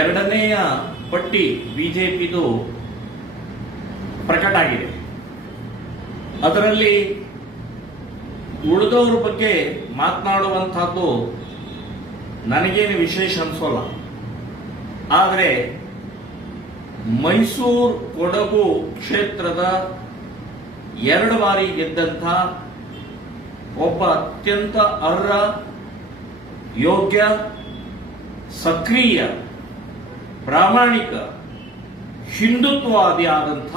ಎರಡನೆಯ ಪಟ್ಟಿ ಬಿಜೆಪಿದು ಪ್ರಕಟ ಆಗಿದೆ. ಅದರಲ್ಲಿ ಉಳಿದವರ ಬಗ್ಗೆ ಮಾತನಾಡುವಂತಹದ್ದು ನನಗೇನು ವಿಶೇಷ ಅನ್ಸೋಲ್ಲ. ಆದರೆ ಮೈಸೂರು ಕೊಡಗು ಕ್ಷೇತ್ರದ 2 ಬಾರಿ ಗೆದ್ದಂಥ ಒಬ್ಬ ಅತ್ಯಂತ ಅರ್ಹ, ಯೋಗ್ಯ, ಸಕ್ರಿಯ, ಪ್ರಾಮಾಣಿಕ, ಹಿಂದುತ್ವವಾದಿ ಆದಂಥ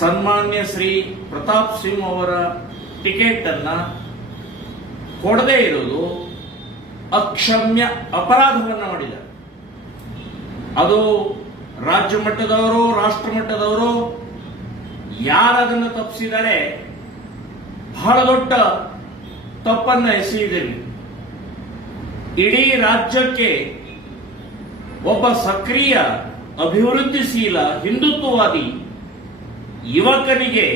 ಸನ್ಮಾನ್ಯ ಶ್ರೀ ಪ್ರತಾಪ್ ಸಿಂಹ ಅವರ ಟಿಕೆಟ್ ಅನ್ನ ಕೊಡದೇ ಇರೋದು ಅಕ್ಷಮ್ಯ ಅಪರಾಧವನ್ನ ಮಾಡಿದ್ದಾರೆ. ಅದು ರಾಜ್ಯ ಮಟ್ಟದವರು, ರಾಷ್ಟ್ರ ಮಟ್ಟದವರು ಯಾರದನ್ನು ತಪ್ಪಿಸಿದರೆ ಬಹಳ ದೊಡ್ಡ ತಪ್ಪನ್ನ ಎಸೆಯಿದ್ದೀರಿ. ಇಡೀ ರಾಜ್ಯಕ್ಕೆ ಒಬ್ಬ ಸಕ್ರಿಯ, ಅಭಿವೃದ್ಧಿಶೀಲ, ಹಿಂದುತ್ವವಾದಿ ಯುವಕನಿಗೆ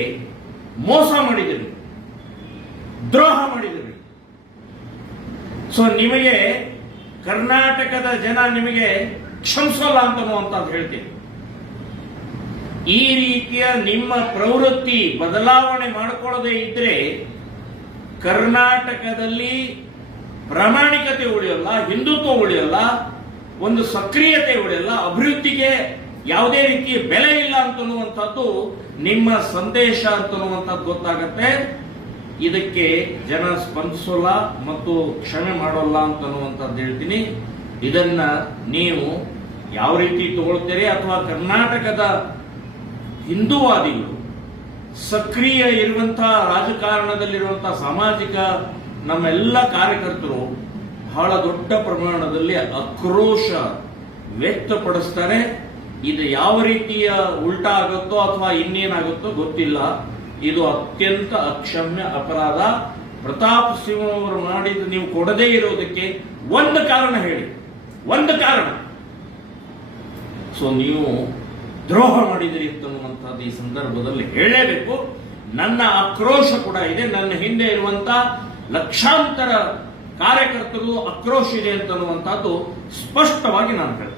ಮೋಸ ಮಾಡಿದರು, ದ್ರೋಹ ಮಾಡಿದರು. ಸೊ ನಿಮಗೆ ಕರ್ನಾಟಕದ ಜನ ನಿಮಗೆ ಕ್ಷಮಿಸೋಲ್ಲ ಅಂತ ಹೇಳ್ತೀನಿ. ಈ ರೀತಿಯ ನಿಮ್ಮ ಪ್ರವೃತ್ತಿ ಬದಲಾವಣೆ ಮಾಡಿಕೊಳ್ಳದೆ ಇದ್ರೆ ಕರ್ನಾಟಕದಲ್ಲಿ ಪ್ರಾಮಾಣಿಕತೆ ಉಳಿಯೋಲ್ಲ, ಹಿಂದುತ್ವ ಉಳಿಯೋಲ್ಲ, ಒಂದು ಸಕ್ರಿಯತೆ ಉಳಿಯೋಲ್ಲ, ಅಭಿವೃದ್ಧಿಗೆ ಯಾವುದೇ ರೀತಿಯ ಬೆಲೆ ಇಲ್ಲ ಅಂತನ್ನುವಂಥದ್ದು ನಿಮ್ಮ ಸಂದೇಶ ಅಂತನ್ನುವಂಥದ್ದು ಗೊತ್ತಾಗತ್ತೆ. ಇದಕ್ಕೆ ಜನ ಸ್ಪಂದಿಸೋಲ್ಲ ಮತ್ತು ಕ್ಷಮೆ ಮಾಡೋಲ್ಲ ಅಂತನ್ನುವಂಥದ್ದು ಹೇಳ್ತೀನಿ. ಇದನ್ನ ನೀವು ಯಾವ ರೀತಿ ತಗೊಳ್ತೀರಿ, ಅಥವಾ ಕರ್ನಾಟಕದ ಹಿಂದೂವಾದಿಗಳು, ಸಕ್ರಿಯ ಇರುವಂತಹ ರಾಜಕಾರಣದಲ್ಲಿರುವಂತಹ ಸಾಮಾಜಿಕ ನಮ್ಮೆಲ್ಲ ಕಾರ್ಯಕರ್ತರು ಬಹಳ ದೊಡ್ಡ ಪ್ರಮಾಣದಲ್ಲಿ ಆಕ್ರೋಶ ವ್ಯಕ್ತಪಡಿಸ್ತಾರೆ. ಇದು ಯಾವ ರೀತಿಯ ಉಲ್ಟಾ ಆಗುತ್ತೋ ಅಥವಾ ಇನ್ನೇನಾಗುತ್ತೋ ಗೊತ್ತಿಲ್ಲ. ಇದು ಅತ್ಯಂತ ಅಕ್ಷಮ್ಯ ಅಪರಾಧ. ಪ್ರತಾಪ್ ಸಿಂಹ ಅವರು ಮಾಡಿದ ನೀವು ಕೊಡದೇ ಇರೋದಕ್ಕೆ ಒಂದು ಕಾರಣ ಹೇಳಿ, ಒಂದು ಕಾರಣ. ಸೊ ನೀವು ದ್ರೋಹ ಮಾಡಿದಿರಿ ಅಂತನ್ನುವಂಥದ್ದು ಈ ಸಂದರ್ಭದಲ್ಲಿ ಹೇಳಲೇಬೇಕು. ನನ್ನ ಆಕ್ರೋಶ ಕೂಡ ಇದೆ. ನನ್ನ ಹಿಂದೆ ಇರುವಂತಹ ಲಕ್ಷಾಂತರ ಕಾರ್ಯಕರ್ತರು ಆಕ್ರೋಶ ಇದೆ ಅಂತನ್ನುವಂಥದ್ದು ಸ್ಪಷ್ಟವಾಗಿ ನಾನು ಹೇಳ್ತೇನೆ.